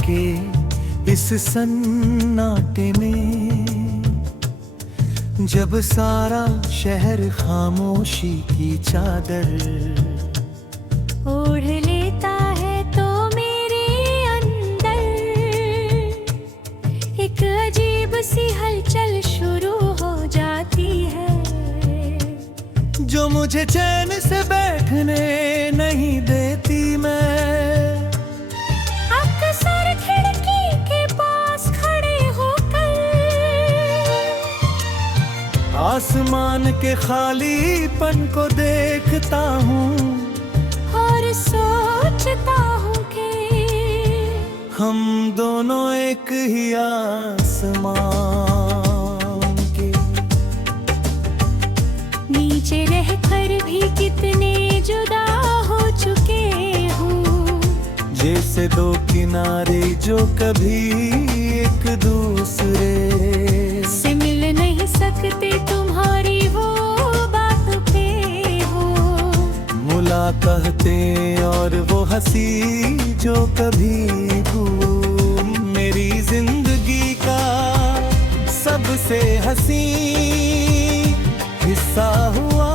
के इस सन्नाटे में, जब सारा शहर खामोशी की चादर ओढ़ लेता है तो मेरे अंदर एक अजीब सी हलचल शुरू हो जाती है, जो मुझे चैन से बैठने नहीं देती। मैं अक्सर खिड़की के पास खड़े होकर आसमान के खालीपन को देखता हूँ और सोचता हूँ कि हम दोनों एक ही आसमान के नीचे रहकर भी कितने जुदा हो चुके हूँ। जैसे दो किनारे जो कभी एक दूसरे से मिल नहीं सकते, तुम्हारी वो बात पे हो। मुलाकातें और वो हंसी जो कभी मेरी जिंदगी का सबसे हंसी हिस्सा हुआ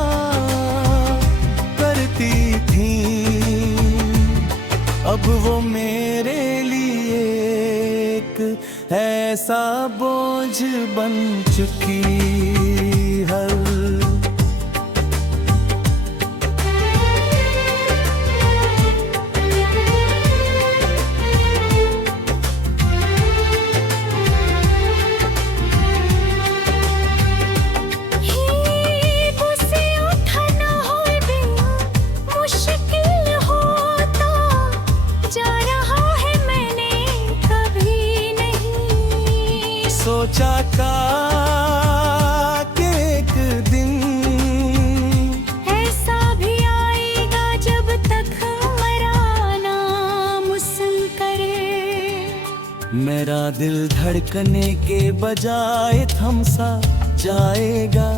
करती थी, अब वो मेरे लिए एक ऐसा बोझ बन चुकी है। सोचा का एक दिन ऐसा भी आएगा जब तक हमारा नाम सुन करे मेरा दिल धड़कने के बजाय थम सा जाएगा,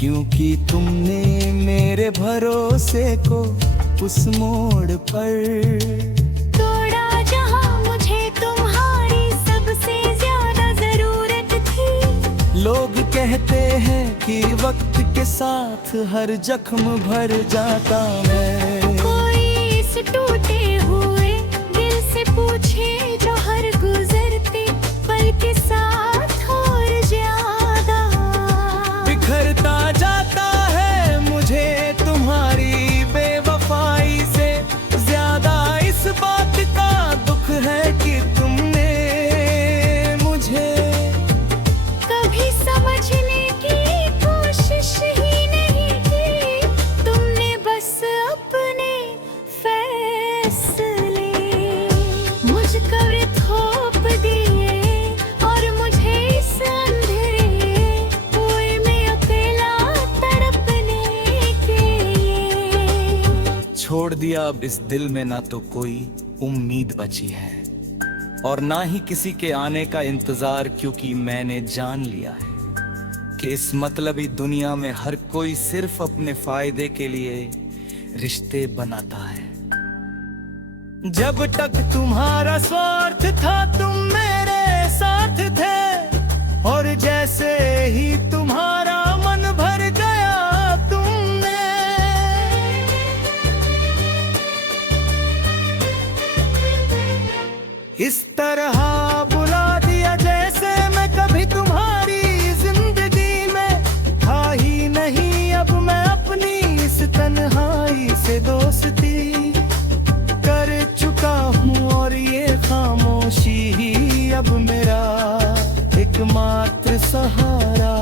क्योंकि तुमने मेरे भरोसे को उस मोड़ पर लोग कहते हैं कि वक्त के साथ हर जख्म भर जाता है। कोई इस टूटे हुए दिल से पूछे जो हर गुजरते पल के साथ और ज्यादा बिखरता जाता है मुझे तुम्हारी बेवफाई से ज्यादा इस बात का दुख है कि तुमने समझने की कोशिश ही नहीं की, तुमने बस अपने फैसले मुझ पर थोप दिए और मुझे इस अंधेरे कुएं में अकेला तड़पने के लिए छोड़ दिया। अब इस दिल में ना तो कोई उम्मीद बची है और ना ही किसी के आने का इंतजार, क्योंकि मैंने जान लिया है कि इस मतलबी दुनिया में हर कोई सिर्फ अपने फायदे के लिए रिश्ते बनाता है। जब तक तुम्हारा स्वार्थ था तुम मेरे साथ थे, और जैसे ही तुम्हारा मन भर गया तुमने इस तरह बुला दिया जैसे मैं कभी तुम्हारी तन्हाई से दोस्ती कर चुका हूँ, और ये खामोशी ही अब मेरा एकमात्र सहारा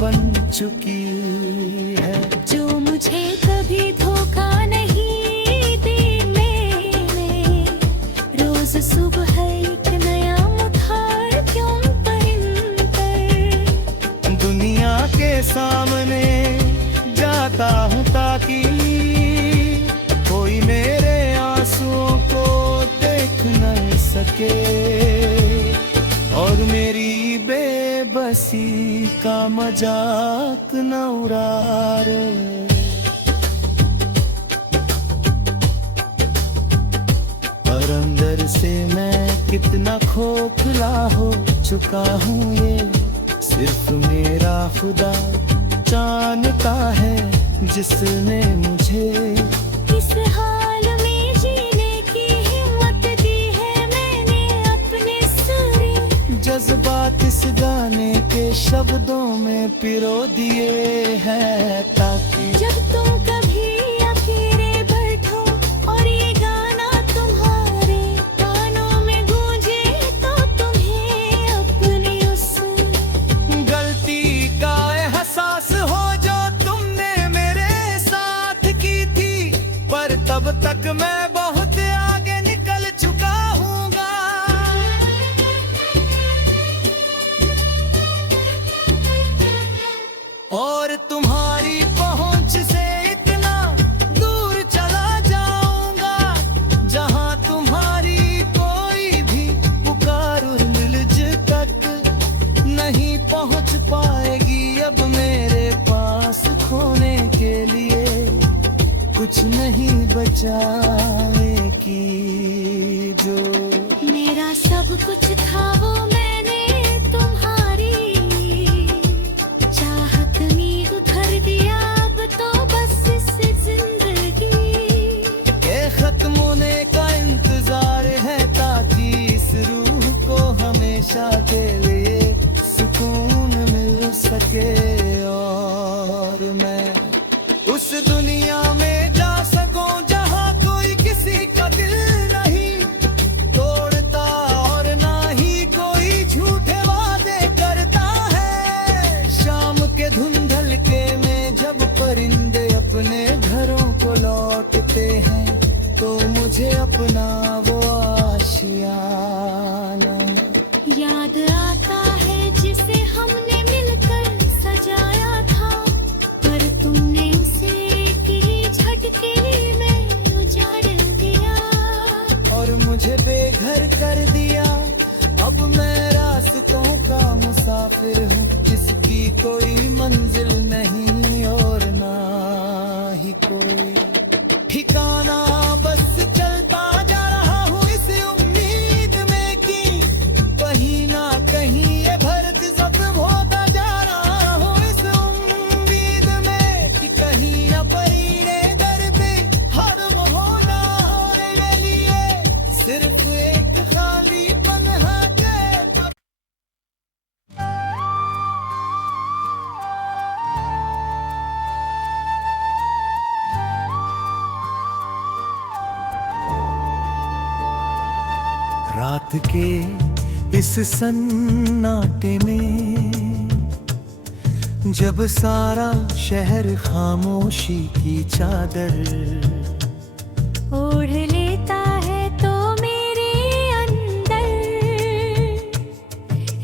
बन चुकी है। जो मुझे कभी धोखा नहीं दे, मैंने रोज सुबह एक नया मुखार क्यों पहन कर दुनिया के सामने जाता हूँ ताकि कोई मेरे आंसुओं को देख न सके, और मेरी बेबसी का मजाक न उड़ाए। पर अंदर से मैं कितना खोखला हो चुका हूँ ये सिर्फ मेरा खुदा जानता है, जिसने मुझे इस हाल में जीने की हिम्मत दी है मैंने अपने सुरे। जज्बात इस गाने के शब्दों में पिरो दिए हैं, ताकि जब तुम कभी अकेले बैठो और ये गाना तुम्हारे कानों में गूंजे, तो तुम्हें अपनी उस गलती का एहसास हो जो तुमने मेरे साथ की थी। पर तब तक मैं बहुत आगे निकल चुका हूँगा। और तुम्हारी पहुंच से इतना दूर चला जाऊंगा, जहां तुम्हारी कोई भी पुकार और मिलज तक नहीं पहुंच पाएगी। अब मेरे पास खोने के लिए कुछ नहीं बचाने की, जो मेरा सब कुछ था वो मैंने तुम्हारी चाहत में उधर दिया। अब तो बस इस जिंदगी के खत्म होने का इंतजार है, ताकि इस रूह को हमेशा के लिए सुकून मिल सके। और मैं उस दुनिया में जा सकूं जहां कोई किसी का दिल नहीं तोड़ता, और ना ही कोई झूठे वादे करता है। शाम के धुंधलके में जब परिंदे अपने घरों को लौटते हैं, तो मुझे अपना वो आशियाना याद आता है जिसे हमने मिलकर सजाया था। पर तुमने उसे एक ही झटके में उजाड़ दिया और मुझे बेघर कर दिया। अब मैं रास्तों का मुसाफिर हूँ, जिसकी कोई मंजिल नहीं और ना ही कोई ठिकाना। बस चलता जा रहा हूँ इस उम्मीद में कि कहीं ना कहीं ये भरत जख्म होता जा रहा हूँ। इस उम्मीद में कि कहीं ना परीने दर्द खत्म होना, और ये लिए सिर्फ एक खाली पन्हा के रात के इस सन्नाटे में, जब सारा शहर खामोशी की चादर ओढ़ लेता है, तो मेरे अंदर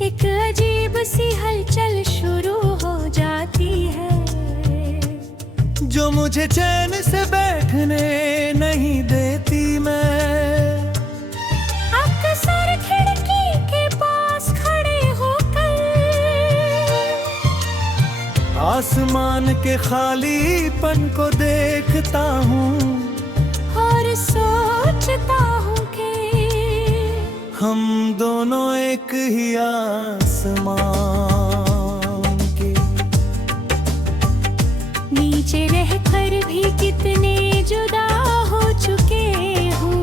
एक अजीब सी हलचल शुरू हो जाती है, जो मुझे चैन से बैठने नहीं देती। मैं अक्सर खिड़की के पास खड़े होकर आसमान के खालीपन को देखता हूँ, और सोचता हूँ कि हम दोनों एक ही आसमान के नीचे रहकर भी कितने जुदा हो चुके हूँ।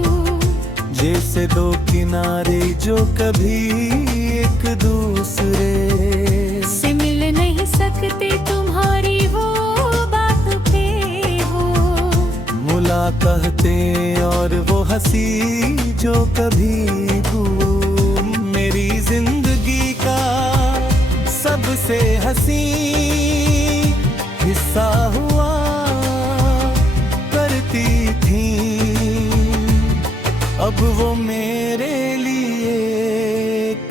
जैसे दो किनारे जो कभी एक दूसरे से मिल नहीं सकते, तुम्हारी वो बात पे हो। मुलाकाते और वो हंसी जो कभी मेरी जिंदगी का सबसे हंसी हिस्सा हुआ करती थी। अब वो मेरे लिए एक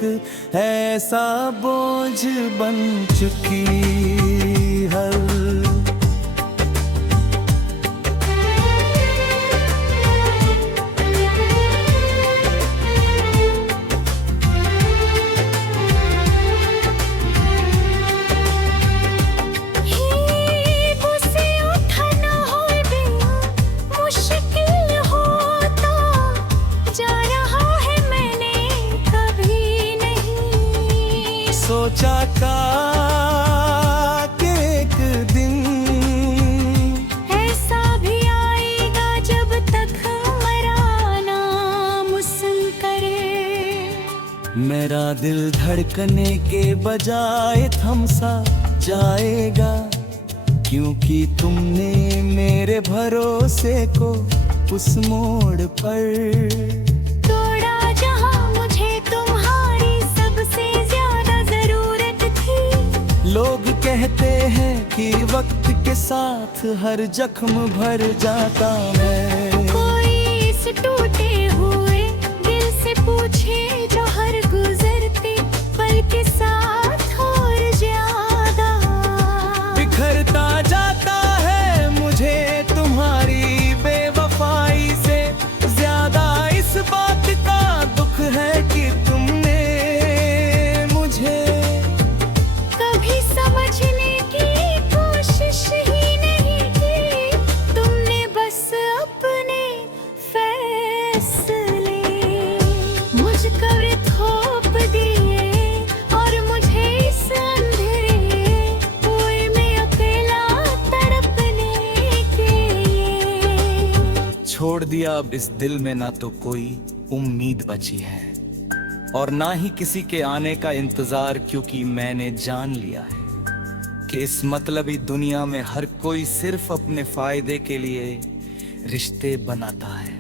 ऐसा बोझ बन चुकी है। मुश्किल होता जा रहा है, मैंने सोचा था कि एक दिन ऐसा भी आएगा जब तक हमारा नाम सुन करे। मेरा दिल धड़कने के बजाय थम सा जाएगा, क्योंकि तुमने मेरे भरोसे को उस मोड़ पर तोड़ा जहां मुझे तुम्हारी सबसे ज्यादा जरूरत थी। लोग कहते हैं कि वक्त के साथ हर जख्म भर जाता मैं। कोई इस टूटे हुए दिल से पूछे जो हर गुजरते पल के साथ और ज्यादा बिखरता जाता है मुझे तुम्हारी बेवफाई से ज्यादा। इस बात का दुख है कि तुमने मुझे कभी समझने की कोशिश ही नहीं की। तुमने बस अपने फैसले मुझ पर थोप दिए और मुझे इस अंधेरे कुएं में अकेला तड़पने के लिए छोड़ दिया। अब इस दिल में ना तो कोई उम्मीद बची है और ना ही किसी के आने का इंतजार, क्योंकि मैंने जान लिया है कि इस मतलबी दुनिया में हर कोई सिर्फ अपने फायदे के लिए रिश्ते बनाता है।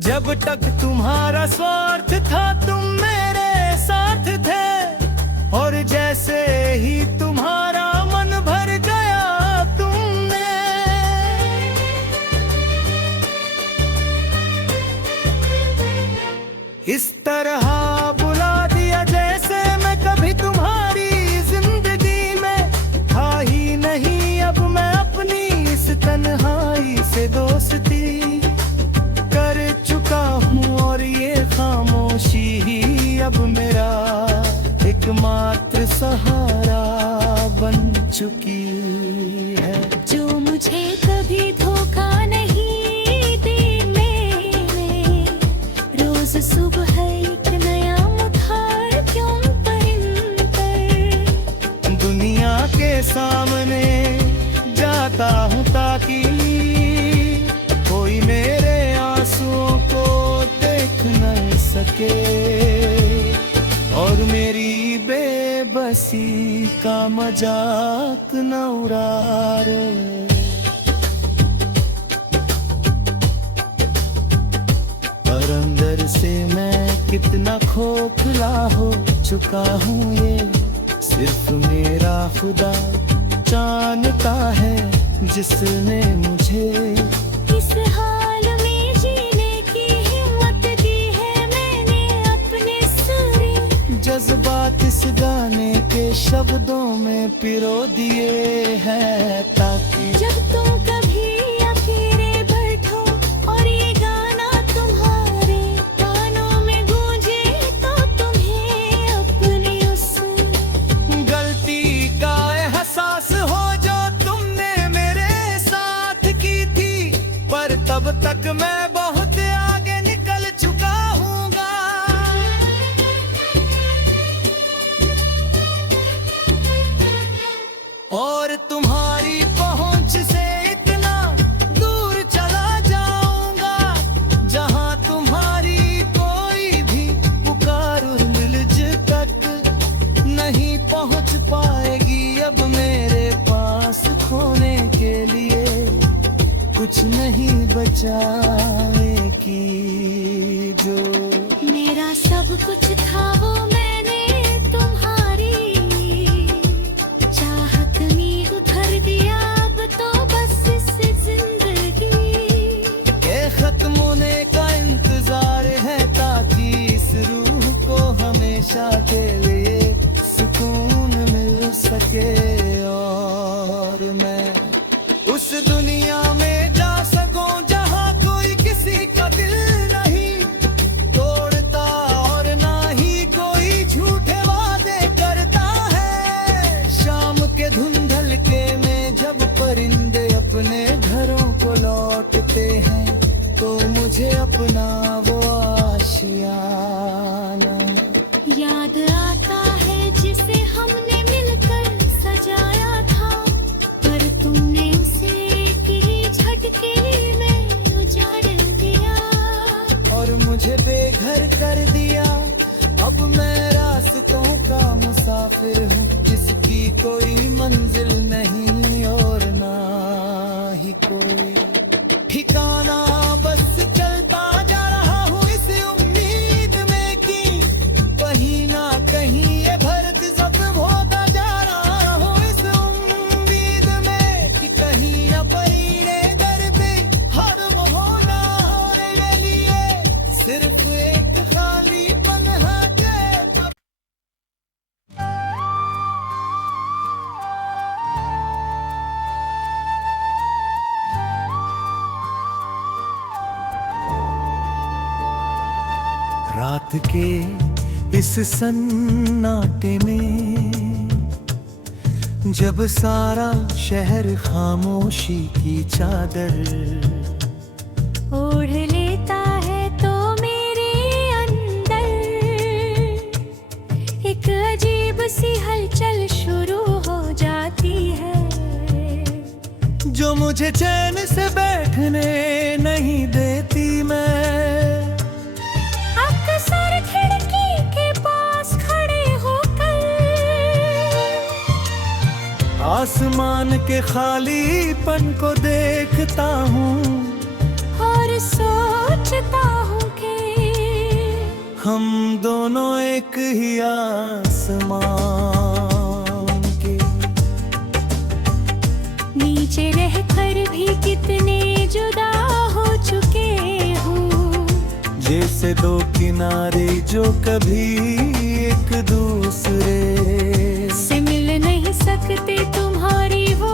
जब तक तुम्हारा स्वार्थ था तुम मेरे साथ थे, और जैसे ही तुम्हारा मन भर गया तुमने इस तरह बुला दिया जैसे मैं कभी तुम्हारी जिंदगी में था ही नहीं। अब मैं अपनी इस तन्हाई से दोस्ती कर चुका हूँ और ये खामोशी ही अब मेरा एकमात्र सहारा बन चुकी है। जो मुझे कभी धोखा नहीं दे मैंने रोज सुबह एक नया मुखार क्यों परिंद पर दुनिया के सामने जाता हूँ ताकि कोई मेरे आंसुओं को देख न सके और मेरी बेबसी का मजाक न उड़ाए। पर अंदर से मैं कितना खोखला हो चुका हूँ ये सिर्फ मेरा खुदा जानता है, जिसने मुझे इस हाल में जीने की हिम्मत दी है मैंने अपने सुरे। जज्बात इस गाने के शब्दों में पिरो दिए हैं ताकि जब तुम कभी अकेले बैठो और ये गाना तुम्हारे कानों में गूंजे तो तुम्हें अपनी उस गलती का एहसास हो जो तुमने मेरे साथ की थी। पर तब तक मैं बहुत आगे निकल चुका हूँगा और तुम्हारी पहुंच से इतना दूर चला जाऊंगा जहां तुम्हारी कोई भी पुकार मिलज तक नहीं पहुंच पाएगी। अब मेरे पास खोने के लिए कुछ नहीं बचाने की। जो मेरा सब कुछ था वो मैंने तुम्हारी चाहत में उधर दिया। अब तो बस इस जिंदगी के खत्म होने का इंतजार है ताकि इस रूह को हमेशा के लिए सुकून मिल सके और मैं उस दुनिया में जा सकूं जहां कोई किसी का दिल नहीं तोड़ता और ना ही कोई झूठे वादे करता है। शाम के धुंधलके में जब परिंदे अपने घरों को लौटते हैं तो मुझे अपना वो आशियाना याद आता है। मुसाफिर हूँ, जिसकी कोई मंजिल नहीं और ना ही कोई ठिकाना, बस चलता जा रहा हूँ इस उम्मीद में कि कहीं ना कहीं ये भरत जख्म होता जा रहा हूँ इस उम्मीद में कि कहीं ना परीने दर पे खत्म होना और ये लिए सिर्फ एक खाली पन्हा रात के इस सन्नाटे में जब सारा शहर खामोशी की चादर ओढ़ लेता है तो मेरे अंदर एक अजीब सी हलचल शुरू हो जाती है, जो मुझे चैन से बैठने नहीं देती। मैं अक्सर खिड़की के पास खड़े होकर आसमान के खालीपन को देखता हूँ और सोचता हूँ कि हम दोनों एक ही आसमान के नीचे रहकर भी कितने जुदा हो चुके हूँ, जैसे दो किनारे जो कभी एक दूसरे से मिल नहीं सकते, तुम्हारी वो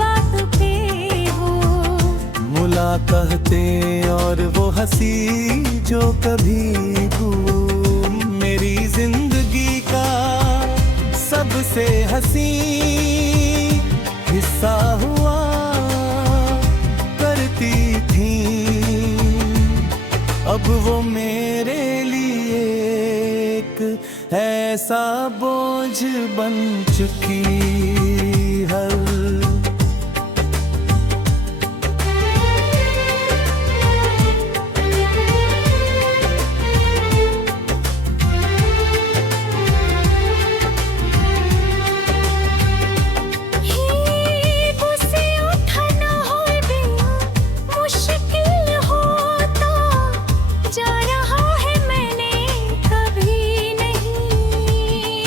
बात पे हो मुलाकाते और वो हंसी जो कभी मेरी जिंदगी का सबसे हंसी हिस्सा हुआ करती थी, अब वो मेरे लिए एक ऐसा बोझ बन चुकी है।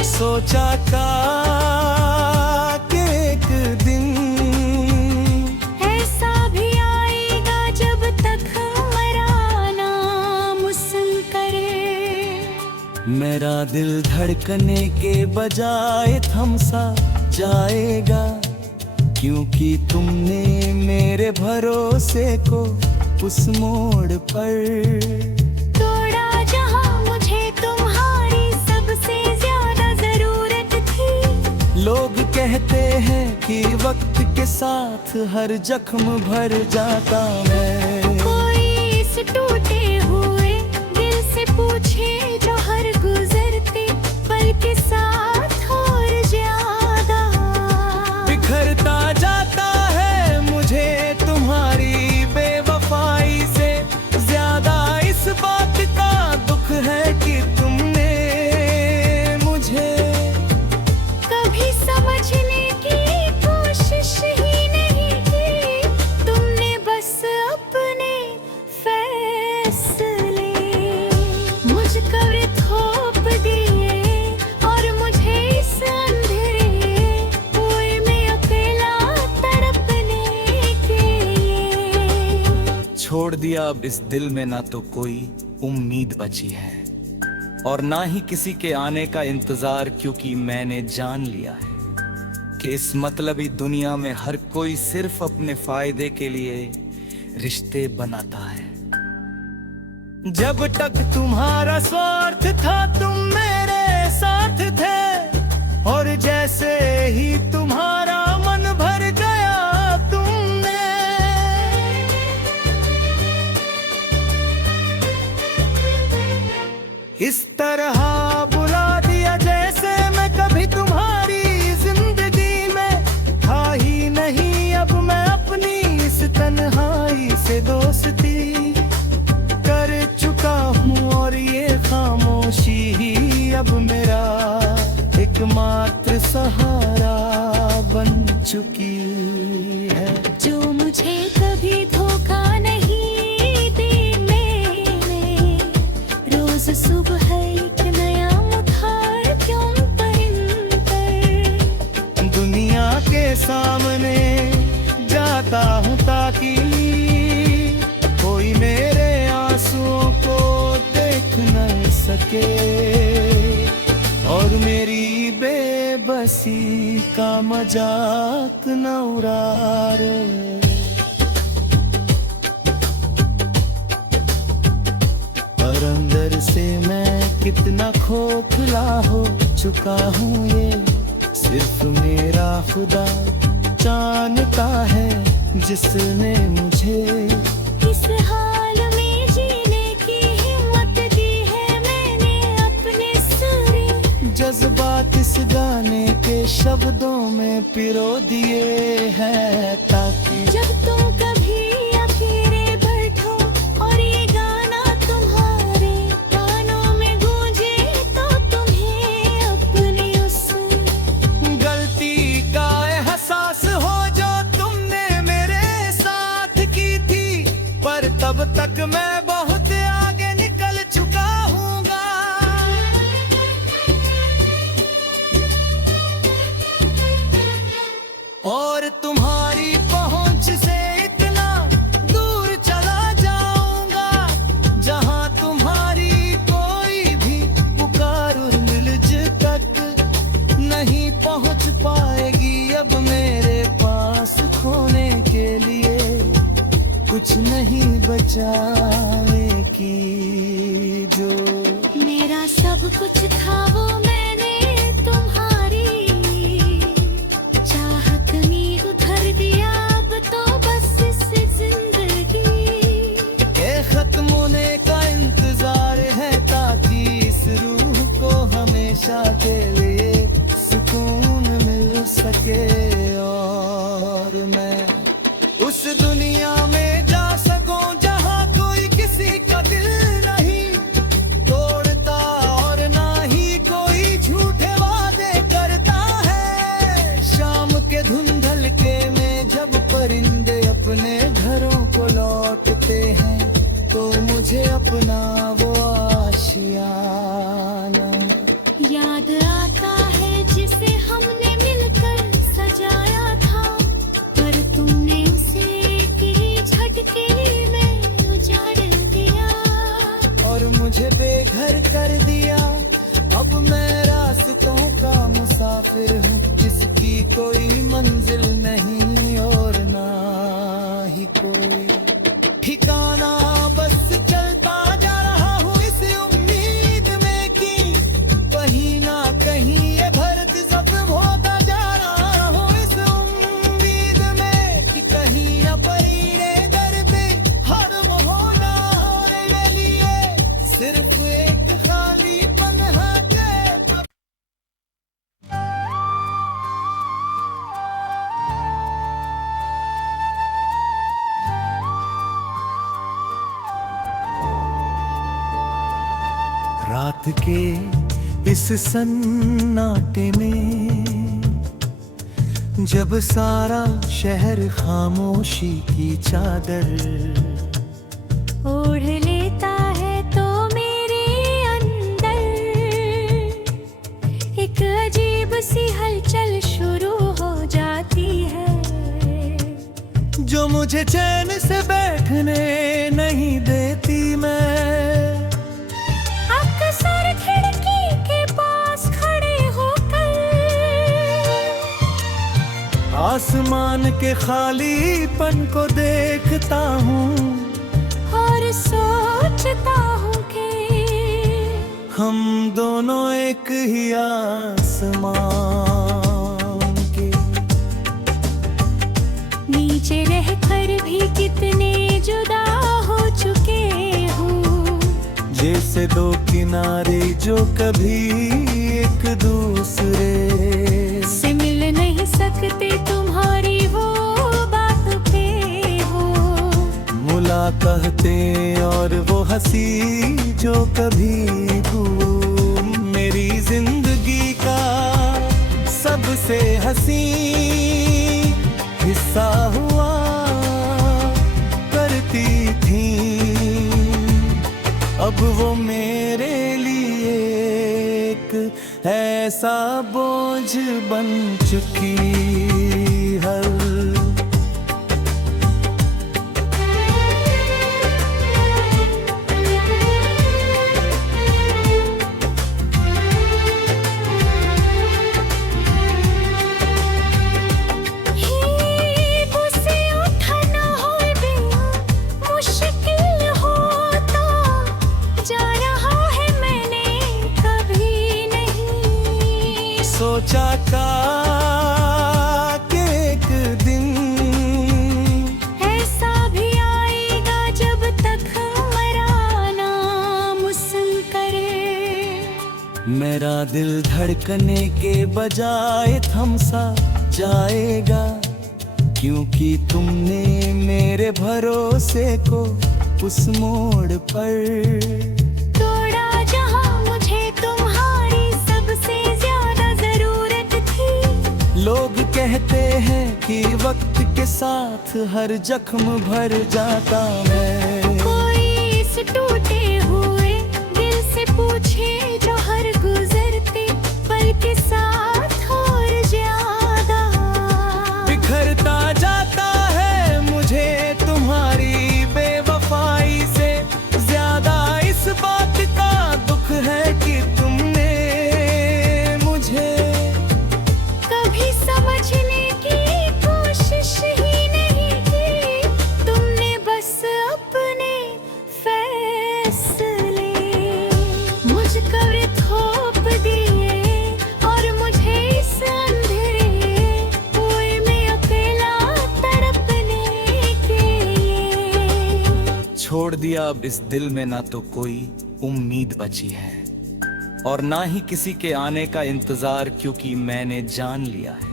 सोचा था कि एक दिन ऐसा भी आएगा जब तक हमारा नाम सुन करे मेरा दिल धड़कने के बजाय थम सा जाएगा, क्योंकि तुमने मेरे भरोसे को उस मोड़ पर लोग कहते हैं कि वक्त के साथ हर जख्म भर जाता है। कोई इस टूटे हुए दिल से पूछे जो हर गुजरते पल के साथ और ज्यादा बिखरता जाता है मुझे तुम्हारी बेवफाई से ज्यादा इस बात का दुख है कि तुमने समझने की कोशिश ही नहीं की, तुमने बस अपने फैसले मुझ पर थोप दिए और मुझे इस अंधेरे कुएं में अकेला तड़पने के लिए छोड़ दिया। अब इस दिल में ना तो कोई उम्मीद बची है और ना ही किसी के आने का इंतजार, क्योंकि मैंने जान लिया है कि इस मतलबी दुनिया में हर कोई सिर्फ अपने फायदे के लिए रिश्ते बनाता है। जब तक तुम्हारा स्वार्थ था तुम मेरे साथ थे, और जैसे ही तुम्हारा मन भर गया तुमने इस तरह बुला दिया जैसे मैं कभी तुम्हारी जिंदगी में था ही नहीं। अब मैं अपनी इस तन्हाई से दोस्ती कर चुका हूँ और ये खामोशी ही अब मेरा एक मार्ग सहारा बन चुकी है। जो मुझे कभी धोखा नहीं दी, मैंने रोज सुबह एक नया मुखार क्यों पहन कर दुनिया के सामने जाता हूँ ताकि कोई मेरे आंसुओं को देख न सके और मेरी बेबसी का मजाक न उड़ाए। पर अंदर से मैं कितना खोखला हो चुका हूँ ये सिर्फ मेरा खुदा जानता है, जिसने मुझे इस हाल में जीने की हिम्मत दी है। मैंने अपने सारे जज्बात इस गाने के शब्दों में पिरो दिए हैं ताकि जब तुम कभी अकेले बैठो और ये गाना तुम्हारे कानों में गूंजे तो तुम्हें अपनी उस गलती का एहसास हो जो तुमने मेरे साथ की थी। पर तब तक मैं बहुत आगे निकल चुका हूँगा और तुम्हारी पहुंच से इतना दूर चला जाऊंगा जहां तुम्हारी कोई भी पुकार और मिलज तक नहीं पहुंच पाएगी। अब मेरे पास खोने के लिए कुछ नहीं बचाने की। जो मेरा सब कुछ था वो मैंने तुम्हारी चाहत में उधर दिया। अब तो बस इस जिंदगी के खत्म होने का इंतजार है ताकि इस रूह को हमेशा के लिए सुकून मिल सके और मैं उस दुनिया में जा सकूं जहां कोई किसी का दिल नहीं तोड़ता और ना ही कोई झूठे वादे करता है। शाम के धुंधलके में जब परिंदे अपने घरों को लौटते हैं तो मुझे अपना वो आशियाना याद आता है जिसे हमने मिलकर सजाया था। पर तुमने उसे एक ही झटके में उजाड़ दिया और मुझे बेघर कर दिया। अब मैं रास्तों का मुसाफिर हूँ जिसकी कोई मंजिल नहीं और ना ही कोई ठिकाना। बस चलता जा रहा हूँ इस उम्मीद में कि कहीं ना कहीं ये भरत जख्म होता जा रहा हूँ। इस उम्मीद में कि कहीं ना परीने दर पे हर होना होने लिए सिर्फ एक खाली पन्हा के रात के इस सन्नाटे में जब सारा शहर खामोशी की चादर ओढ़ लेता है तो मेरे अंदर एक अजीब सी हलचल शुरू हो जाती है जो मुझे चैन से बैठने नहीं देती। मैं अक्सर खिड़की के पास खड़े होकर आसमान के खालीपन को देखता हूँ और सोचता हूँ कि हम दोनों एक ही आसमान के नीचे रहकर भी कितने जुदा हो चुके हूँ। जैसे दो किनारे जो कभी एक दूसरे से मिल नहीं सकते तुम्हारी वो बात पे हो। मुलाकातें और वो हंसी जो कभी मेरी जिंदगी का सब सबसे हंसी हिस्सा हुआ करती थी, अब वो मेरे लिए एक ऐसा बोझ बन चुकी है। सोचा था कि एक दिन ऐसा भी आएगा जब तक हमारा नाम सुन करे। मेरा दिल धड़कने के बजाय थम सा जाएगा, क्योंकि तुमने मेरे भरोसे को उस मोड़ पर लोग कहते हैं कि वक्त के साथ हर जख्म भर जाता मैं। कोई इस टूटे हुए दिल से पूछे जो हर गुजरते पल के साथ और ज्यादा बिखरता जाता है मुझे तुम्हारी बेवफाई से ज्यादा इस बात का दुख है कि तुमने समझने की कोशिश ही नहीं की, तुमने बस अपने फैसले मुझ पर थोप दिए और मुझे इस अंधेरे कुएं में अकेला तड़पने के लिए छोड़ दिया। अब इस दिल में ना तो कोई उम्मीद बची है और ना ही किसी के आने का इंतजार, क्योंकि मैंने जान लिया है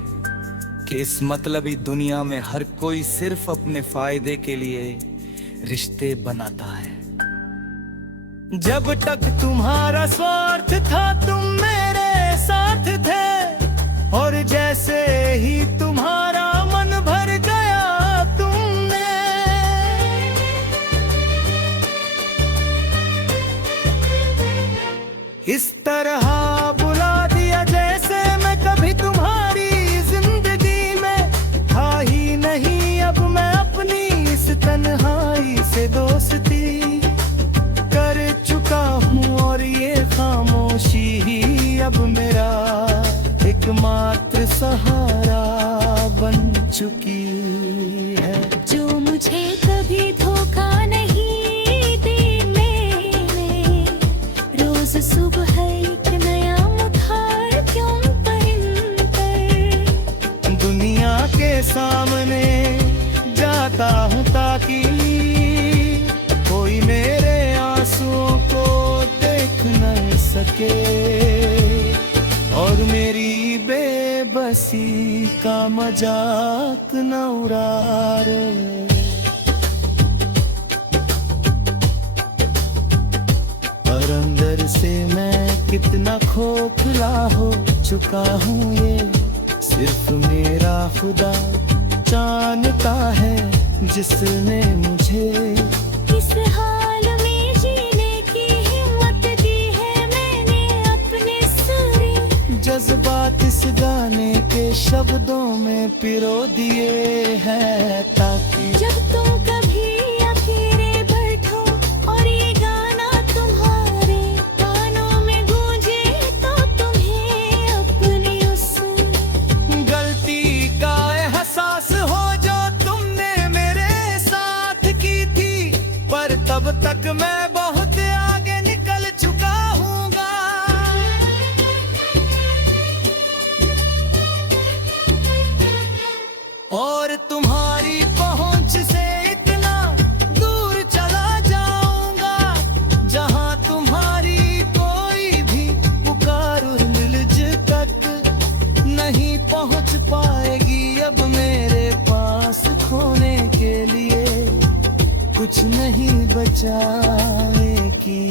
कि इस मतलबी दुनिया में हर कोई सिर्फ अपने फायदे के लिए रिश्ते बनाता है। जब तक तुम्हारा स्वार्थ था तुम मेरे साथ थे, और जैसे ही तुम्हारा मन भर गया तुमने इस तरह बुला दिया जैसे मैं कभी तुम्हारी जिंदगी में था ही नहीं। अब मैं अपनी इस तन्हाई से दोस्ती कर चुका हूँ और ये खामोशी ही अब मेरा एकमात्र सहारा बन चुकी है। जो मुझे कभी धोखा नहीं दे, मैंने रोज सुबह एक नया मुखार क्यों पहनकर दुनिया के सामने जाता हूँ ताकि कोई मेरे आंसुओं को देख न सके और मेरी बेबसी का मजाक न उड़ाए। और अंदर से मैं कितना खोखला हो चुका हूँ ये सिर्फ मेरा खुदा जानता है, जिसने मुझे इस हाल में जीने की हिम्मत दी है। मैंने अपने सारे जज्बात इस गाने के शब्दों में पिरो दिए हैं, ताकि जब तुम कभी अकेले बैठो और ये गाना तुम्हारे कानों में गूंजे तो तुम्हें अपनी उस गलती का एहसास हो जो तुमने मेरे साथ की थी। पर तब तक मैं बहुत आगे निकल चुका हूँगा। और तुम्हारी पहुंच से इतना दूर चला जाऊंगा, जहां तुम्हारी कोई भी पुकार दिलज तक नहीं पहुंच पाएगी। अब मेरे पास खोने के लिए कुछ नहीं बचाने की,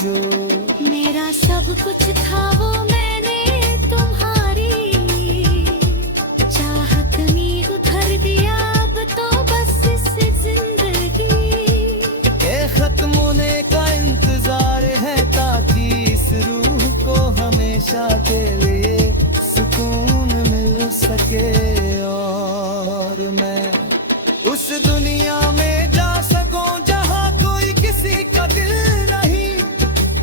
जो मेरा सब कुछ था वो मैंने तुम्हारी हमेशा के लिए सुकून मिल सके और मैं उस दुनिया में जा सकूं जहां कोई किसी का दिल नहीं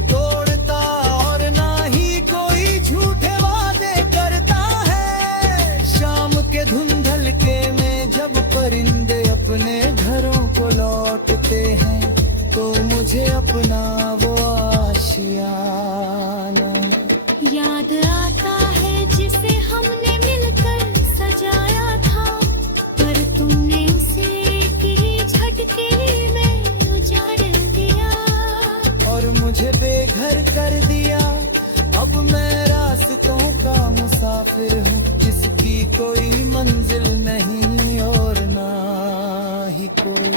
तोड़ता और ना ही कोई झूठे वादे करता है। शाम के धुंधलके में जब परिंदे अपने घरों को लौटते हैं तो मुझे अपना वो आशियाना याद आता है जिसे हमने मिलकर सजाया था, पर तुमने उसे एक ही झटके में उजाड़ दिया और मुझे बेघर कर दिया। अब मैं रास्तों का मुसाफिर हूँ, जिसकी कोई मंजिल नहीं और ना ही कोई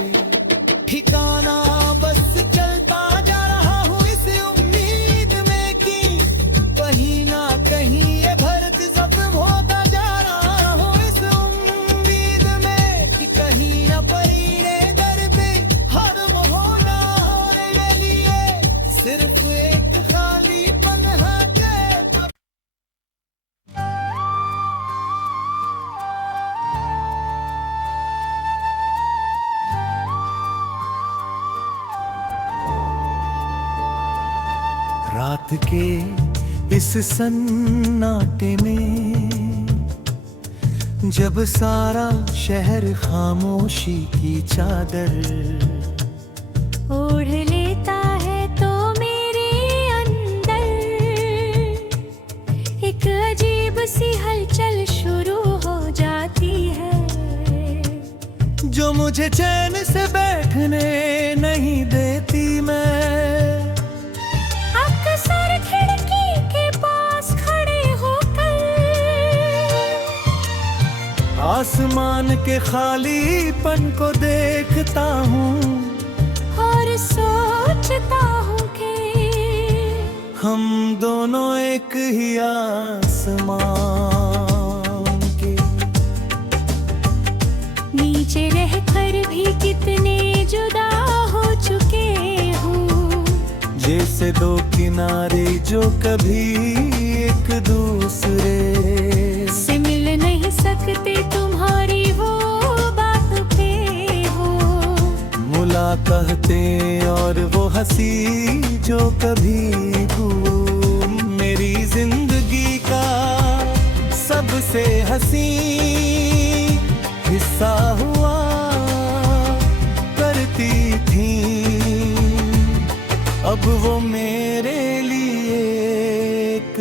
ठिकाना। बस चलता जा रहा हूँ इस उम्मीद में कि कहीं ना कहीं ये भरत जख्म होता जा रहा हूँ इस उम्मीद में कि कहीं ना परीने दर पे खत्म होना और ये लिए सिर्फ एक खाली पन्हा के रात के इस सन्नाटे में जब सारा शहर खामोशी की चादर ओढ़ लेता है तो मेरे अंदर एक अजीब सी हलचल शुरू हो जाती है, जो मुझे चैन से बैठने नहीं देती। मैं अक्सर खिड़की के पास खड़े होकर आसमान के खालीपन को देखता हूँ और सोचता हूँ कि हम दोनों एक ही आसमान के नीचे रहकर भी कितने जुदा हो चुके हूँ, जैसे दो किनारे जो कभी एक दूसरे से मिल नहीं सकते तुम्हारी वो बात पे हो। मुलाकाते और वो हंसी जो कभी मेरी जिंदगी का सबसे हंसी हिस्सा हुआ करती थी। अब वो मेरे लिए एक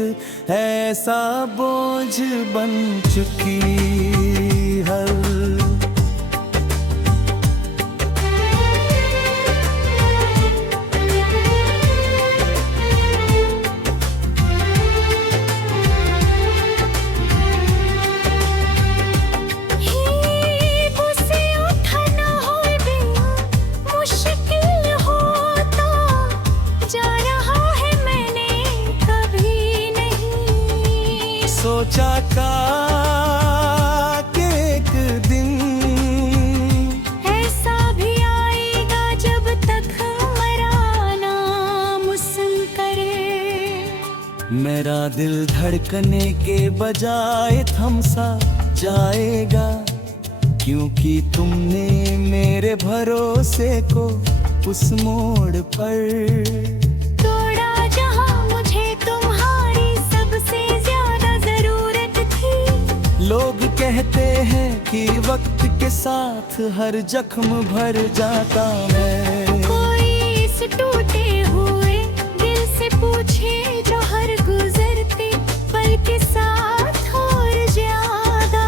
ऐसा बोझ बन चुकी है। सोचा का कि एक दिन ऐसा भी आएगा जब तक हमारा नाम सुन करे मेरा दिल धड़कने के बजाय थम सा जाएगा, क्योंकि तुमने मेरे भरोसे को उस मोड़ पर लोग कहते हैं कि वक्त के साथ हर जख्म भर जाता है। कोई इस टूटे हुए दिल से पूछे जो हर गुजरते पल के साथ और ज्यादा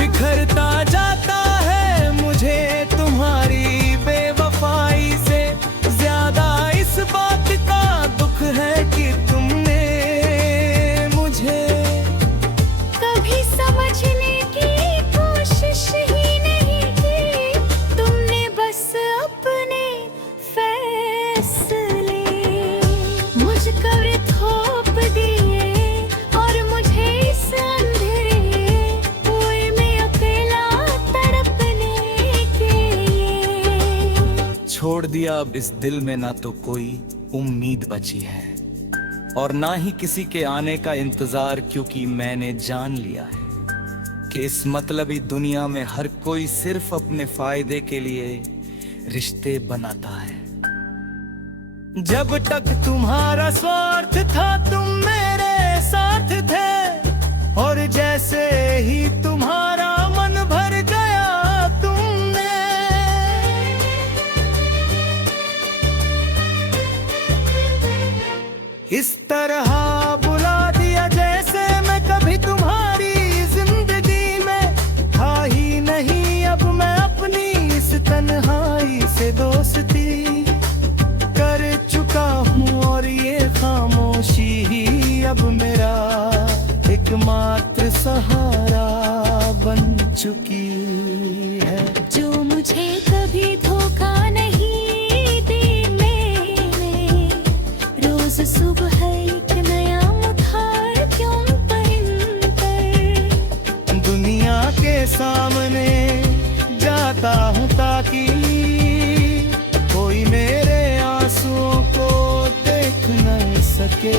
बिखरता जाता है मुझे तुम्हारी बेवफाई से ज्यादा इस बात का दुख है कि तुमने समझने की कोशिश ही नहीं की। तुमने बस अपने फैसले मुझ पर थोप दिए और मुझे इस अंधेरे कुएं में अकेला तड़पने के लिए छोड़ दिया। अब इस दिल में ना तो कोई उम्मीद बची है और ना ही किसी के आने का इंतजार, क्योंकि मैंने जान लिया है कि इस मतलबी दुनिया में हर कोई सिर्फ अपने फायदे के लिए रिश्ते बनाता है। जब तक तुम्हारा स्वार्थ था तुम मेरे साथ थे, और जैसे ही तुम्हारा मन भर गया तुमने इस तरह बुला दिया जैसे मैं कभी तुम्हारी जिंदगी में था ही नहीं। अब मैं अपनी इस तन्हाई से दोस्ती कर चुका हूँ, और ये खामोशी ही अब मेरा एकमात्र सहारा बन चुकी है। जो मुझे कभी धोखा नहीं दी मैंने, रोज सुबह एक नया मुखार क्यों पहन कर दुनिया के सामने जाता हूँ ताकि कोई मेरे आंसुओं को देख न सके,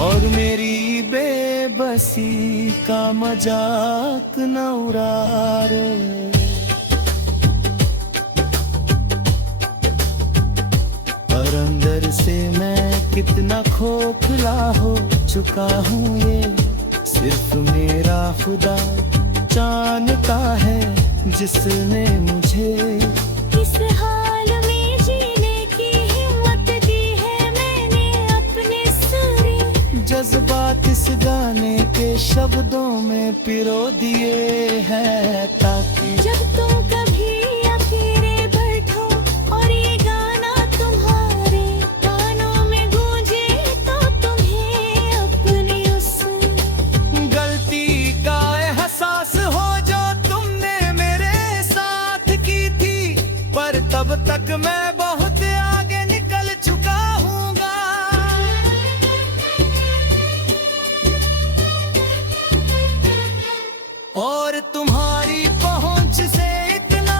और मेरी बेबसी का मजाक न उड़ाए। पर अंदर से मैं कितना खोखला हो चुका हूँ, ये सिर्फ मेरा खुदा जानता है, जिसने मुझे इस हाल में जीने की हिम्मत दी है मैंने अपने सारे जज्बात इस गाने के शब्दों में पिरो दिए हैं, ताकि जब तुम कभी अकेले बैठो और ये गाना तुम्हारे कानों में गूंजे, तो तुम्हें अपनी उस गलती का एहसास हो जो तुमने मेरे साथ की थी। पर तब तक मैं बहुत आगे निकल चुका हूँगा, और तुम्हारी पहुंच से इतना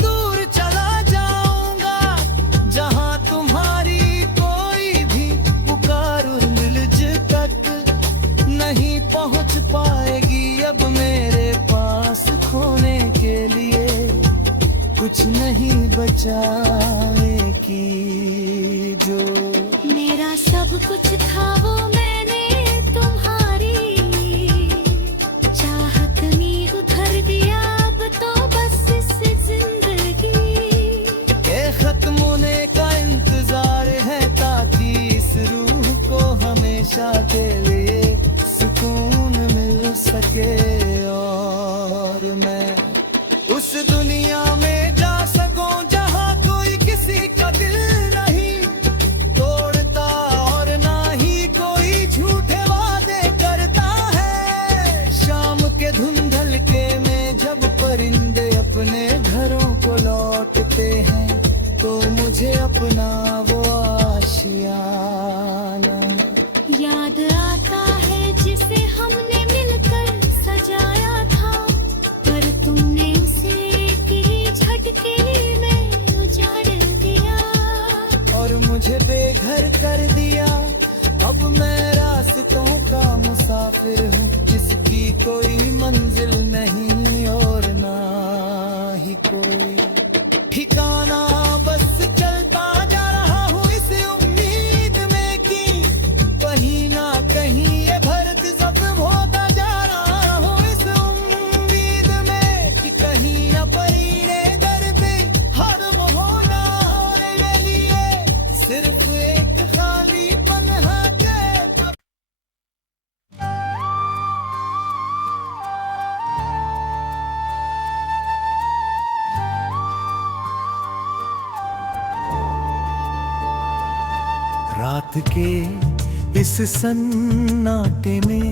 दूर चला जाऊंगा, जहां तुम्हारी कोई भी पुकार और मिलजुल नहीं पहुंच पाएगी। अब मेरे पास खोने के लिए कुछ नहीं बचाने की, जो मेरा सब कुछ था वो मैंने तुम्हारी चाहत में उधर दिया। अब तो बस इस जिंदगी के खत्म होने का इंतजार है, ताकि इस रूह को हमेशा के लिए सुकून मिल सके, और मैं उस दुनिया में जा सकूं जहां कोई किसी का दिल नहीं तोड़ता, और ना ही कोई झूठे वादे करता है। शाम के धुंधलके में जब परिंदे अपने घरों को लौटते हैं, तो मुझे अपना वो आशियाना याद आता है जिसे हमने मिलकर सजाया था, पर तुमने उसे एक ही झटके में उजाड़ दिया, और मुझे बेघर कर दिया। अब मैं रास्तों का मुसाफिर हूँ, जिसकी कोई मंजिल नहीं और ना ही कोई ठिकाना। बस चलता जा रहा हूँ इस उम्मीद में कि कहीं ना कहीं ये भरत जख्म होता जा रहा हूँ, इस उम्मीद में कि कहीं ना परीने दर पे हरम होना, और ये लिए सिर्फ एक खाली पन्हा के रात के इस सन्नाटे में,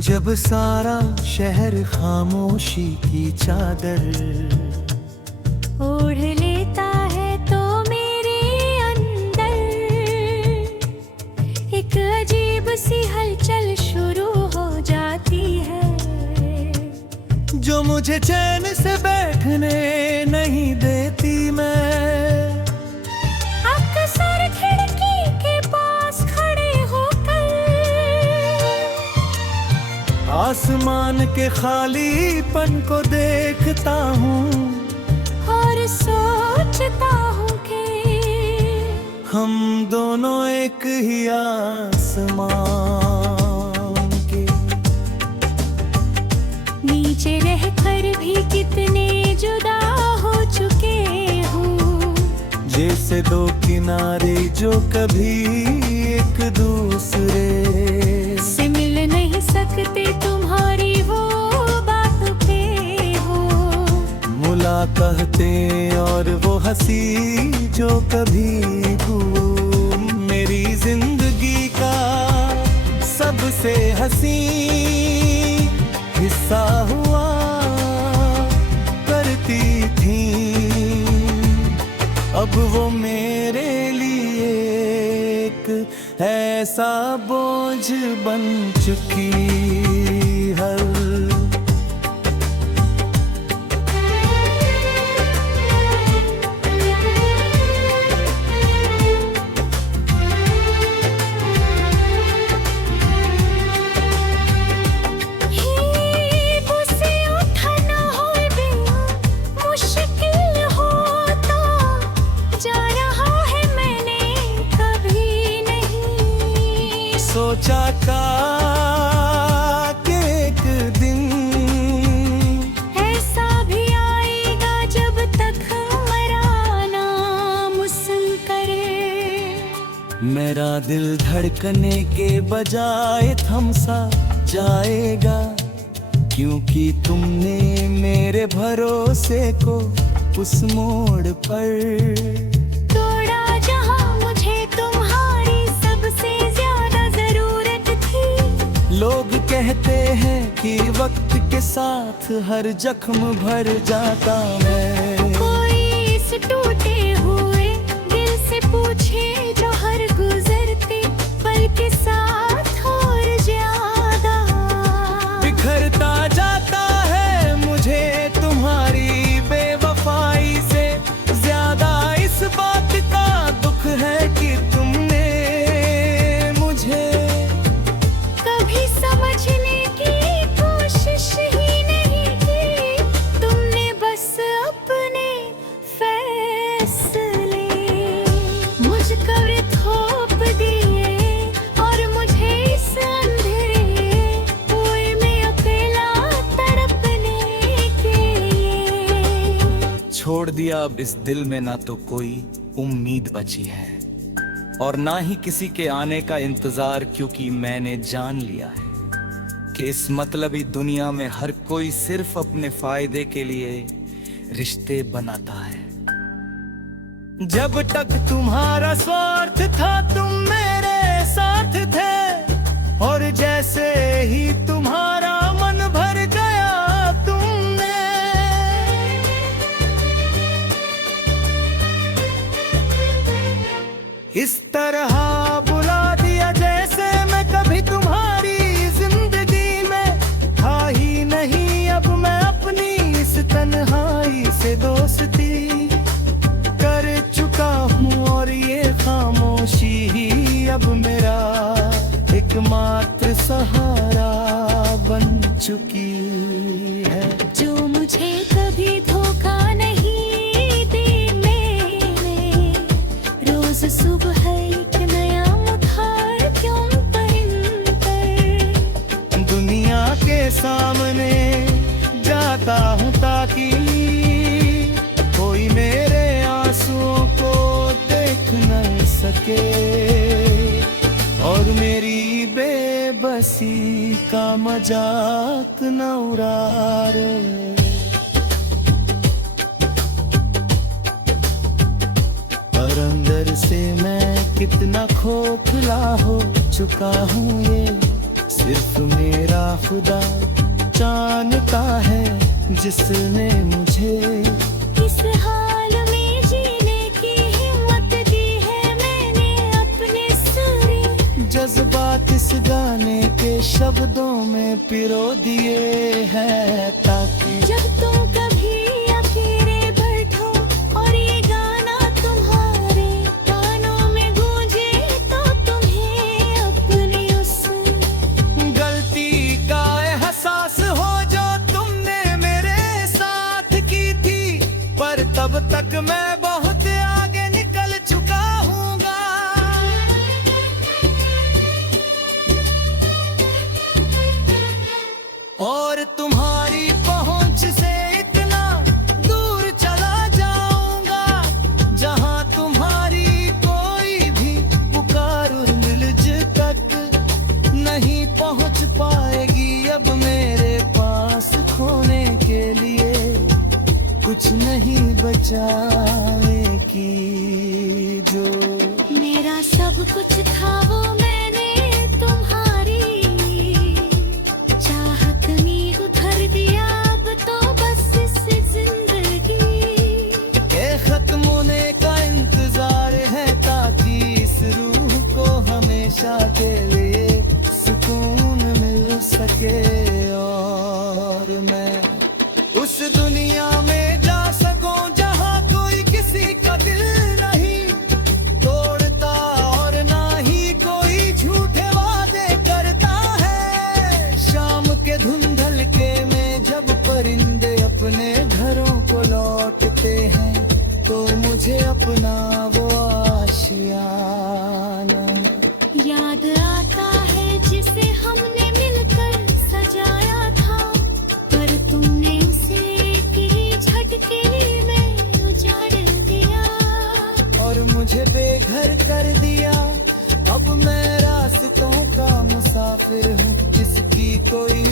जब सारा शहर खामोशी की चादर ओढ़ लेता है, तो मेरे अंदर एक अजीब सी हलचल शुरू हो जाती है, जो मुझे चैन से बैठने नहीं देती। मैं अक्सर आसमान के खालीपन को देखता हूँ और सोचता हूँ कि हम दोनों एक ही आसमान के नीचे रहकर भी कितने जुदा हो चुके हूँ। जैसे दो किनारे जो कभी एक दूसरे से मिल नहीं सकते, तुम्हारी वो बात पे हो। मुलाकाते और वो हंसी जो कभी मेरी जिंदगी का सबसे हंसी हिस्सा हुआ करती थी। अब वो मेरे लिए एक ऐसा बोझ बन चुकी है। सोचा का एक दिन ऐसा भी आएगा जब तक हमारा नाम सुन करे। मेरा दिल धड़कने के बजाय थम सा जाएगा, क्योंकि तुमने मेरे भरोसे को उस मोड़ पर लोग कहते हैं कि वक्त के साथ हर जख्म भर जाता है। कोई इस टूटे हुए दिल से पूछे जो हर गुजरते पल के साथ और ज्यादा बिखरता जाता है मुझे तुम्हारी बेवफाई से ज्यादा। इस बात का दुख है कि तुमने समझने की कोशिश ही नहीं की। तुमने बस अपने फैसले मुझ पर थोप दिए और मुझे इस अंधेरे कुएं में अकेला तड़पने के लिए छोड़ दिया। अब इस दिल में ना तो कोई उम्मीद बची है और ना ही किसी के आने का इंतजार, क्योंकि मैंने जान लिया है कि इस मतलबी दुनिया में हर कोई सिर्फ अपने फायदे के लिए रिश्ते बनाता है। जब तक तुम्हारा स्वार्थ था तुम मेरे साथ थे, और जैसे ही तुम्हारा मन भर गया तुमने इस तरह बुला दिया जैसे मैं कभी तुम्हारी जिंदगी में था ही नहीं। अब मैं अपनी इस तन्हाई से दोस्ती कर चुका हूँ और ये खामोशी ही अब मेरा एकमात्र सहारा बन चुकी है। जो मुझे कभी धोखा नहीं दे, मैंने रोज सुबह एक नया मुखार क्यों पहन कर दुनिया के सामने जाता हूँ ताकि कोई मेरे आंसुओं को देख न सके और मेरी बेबसी का मजाक न उड़ाए। पर अंदर से मैं कितना खोखला हो चुका हूँ ये सिर्फ मेरा खुदा जानता है, जिसने मुझे इस हाल में जीने की हिम्मत दी है। मैंने अपने सारे जज्बात इस गाने के शब्दों में पिरो दिए हैं, ताकि जब तुम कभी अकेले बैठो और ये गाना तुम्हारे कानों में गूंजे तो तुम्हें अपनी उस गलती का एहसास जाएगी जो मेरा सब कुछ था वो मैंने तुम्हारी चाहत में उधर दिया, अब तो बस इस जिंदगी के खत्म होने का इंतजार है, ताकि इस रूह को हमेशा के लिए सुकून मिल सके और मैं उस दुनिया में जा सकूं जहां कोई किसी का दिल नहीं तोड़ता और ना ही कोई झूठे वादे करता है। शाम के धुंधलके में जब परिंदे अपने घरों को लौटते हैं, तो मुझे अपना वो आशियाना याद आता है जिसे हमने मिलकर सजाया था, पर तुमने उसे एक ही झटके में उजाड़ दिया और मुझे बेघर कर दिया। अब मैं रास्तों का मुसाफिर हूँ, जिसकी कोई